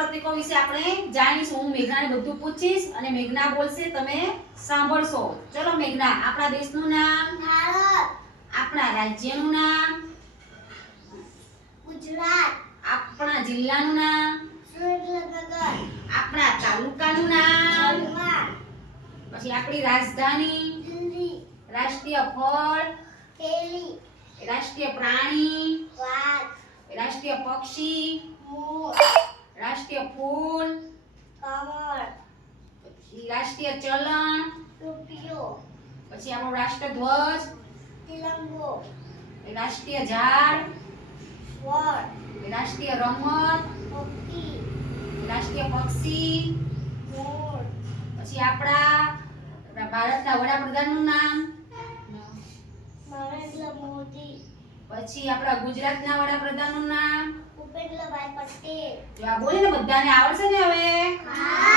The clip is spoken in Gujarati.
પ્રતીકો વિશે આપણે જાણીશું. હું મેઘનાને બધું પૂછીશ અને મેઘના બોલશે, તમે સાંભળશો. ચલો મેઘના, આપણા દેશનું નામ? ભારત. આપણા રાજ્યનું નામ? ગુજરાત. આપણા જિલ્લાનું નામ? સુરેન્દ્રનગર. આપણા તાલુકાનું નામ? વલસાડ. પછી આપણી રાજધાની? દિલ્હી. રાષ્ટ્રીય ફળ? કેરી. રાષ્ટ્રીય પ્રાણી? વાઘ. રાષ્ટ્રીય પક્ષી? મોર. રાષ્ટ્રીય ફૂલ? કમળ. પછી રાષ્ટ્રીય ચલણ? રૂપિયો. પછી આપણો રાષ્ટ્રધ્વજ? તિરંગો. રાષ્ટ્રીય ઝાડ? વડ. રાષ્ટ્રીય રમત? હોકી. રાષ્ટ્રીય પક્ષી? મોર. પછી આપણા ભારતના વડાપ્રધાનનું નામ? નરેન્દ્ર મોદી. પછી આપણા ગુજરાતના વડાપ્રધાનનું નામ? ભૂપેન્દ્રભાઈ પટેલ. જો આ બોલીને બધાને આવડશે ને હવે? હા.